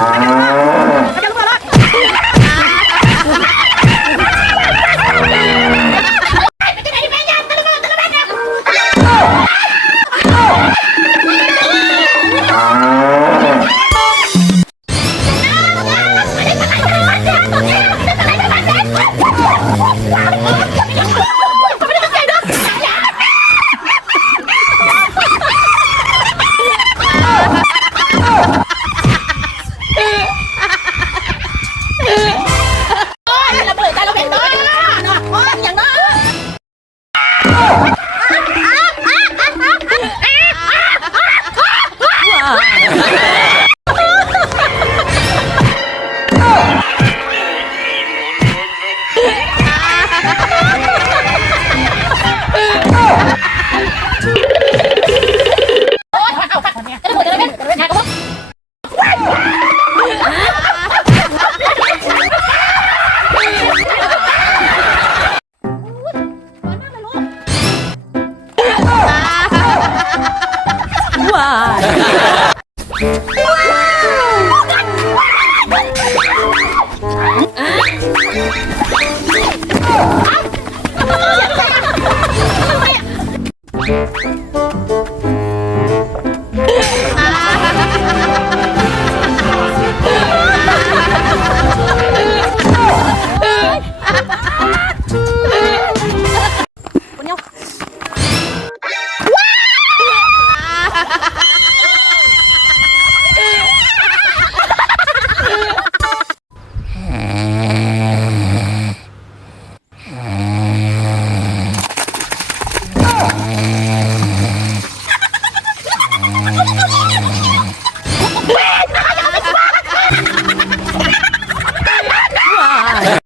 Thank ah. you. Oh! 哇！啊！啊！Wait,